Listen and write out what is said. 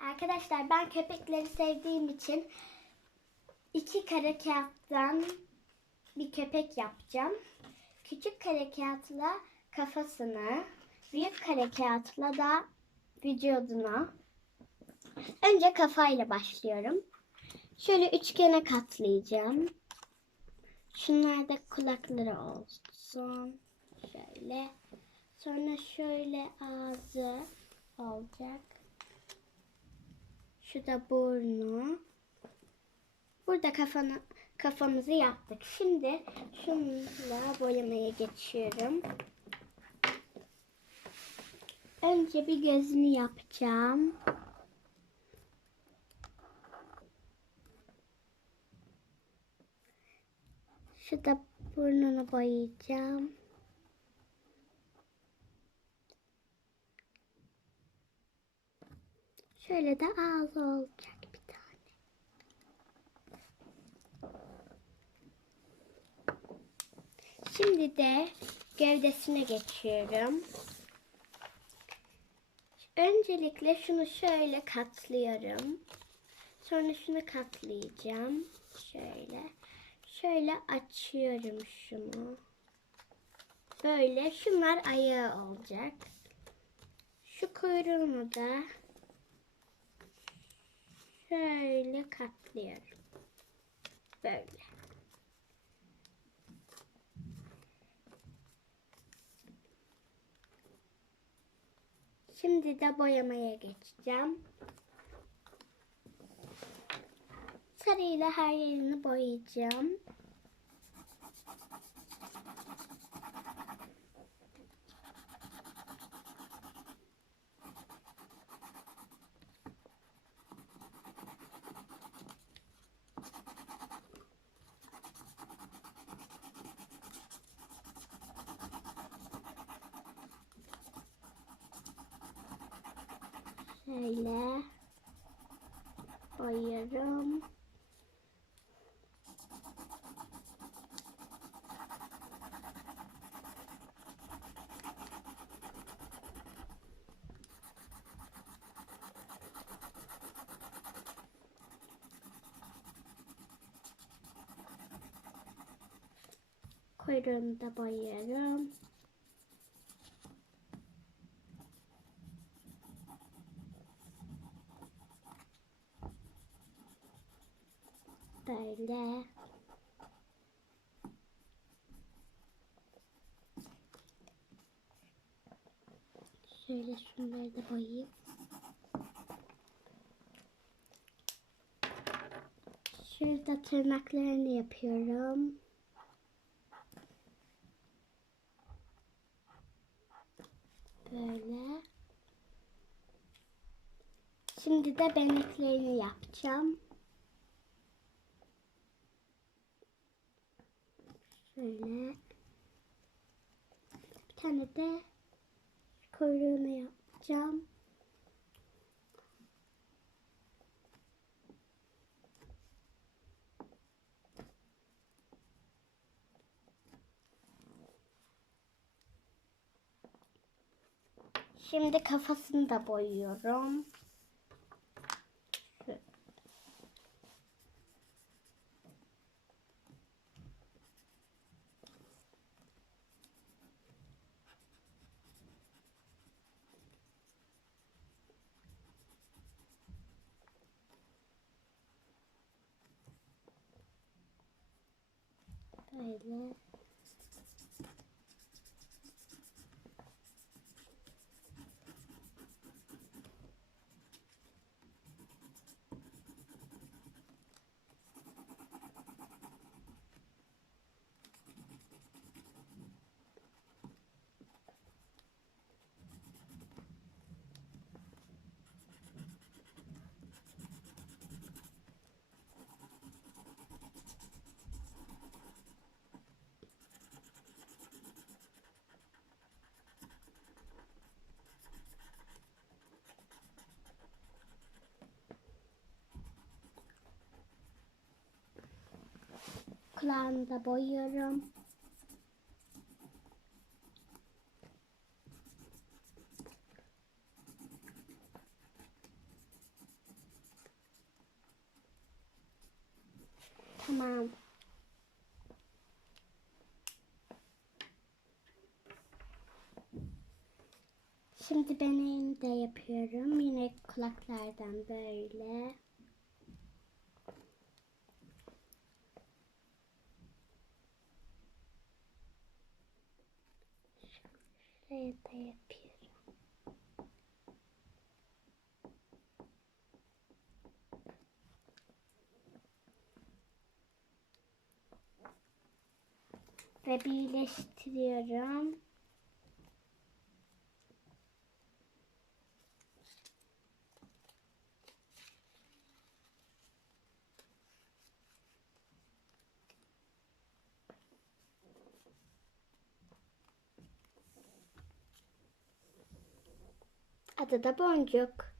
Arkadaşlar ben köpekleri sevdiğim için iki kare kağıttan bir köpek yapacağım. Küçük kare kağıtla kafasını, büyük kare kağıtla da vücuduna. Önce kafayla başlıyorum. Şöyle üçgene katlayacağım. Şunlar da kulakları olsun. Şöyle. Sonra şöyle ağzı olacak. Şu da burnu. Burada kafanı, kafamızı yaptık. Şimdi şununla boyamaya geçiyorum. Önce bir gözünü yapacağım. Şu da burnunu boyayacağım. Şöyle de ağzı olacak bir tane. Şimdi de gövdesine geçiyorum. Öncelikle şunu şöyle katlıyorum. Sonra şunu katlayacağım. Şöyle. Şöyle açıyorum şunu. Böyle. Şunlar ayağı olacak. Şu kuyruğunu da şöyle katlıyorum. Böyle. Şimdi de boyamaya geçeceğim. Sarıyla her yerini boyayacağım. Şöyle boyuyorum. Kuyruğunu da boyuyorum. Böyle. Şöyle şunları da boyayayım. Şurada tırnaklarını yapıyorum. Böyle. Şimdi de beneklerini yapacağım. Şöyle. Bir tane de kuyruğunu yapacağım. Şimdi kafasını da boyuyorum. Şu- Böyle. Ayaklarını da boyuyorum. Tamam. Şimdi ben elimde yapıyorum. Yine kulaklardan böyle. Şuraya da yapıyorum. Ve birleştiriyorum. Adı da boncuk.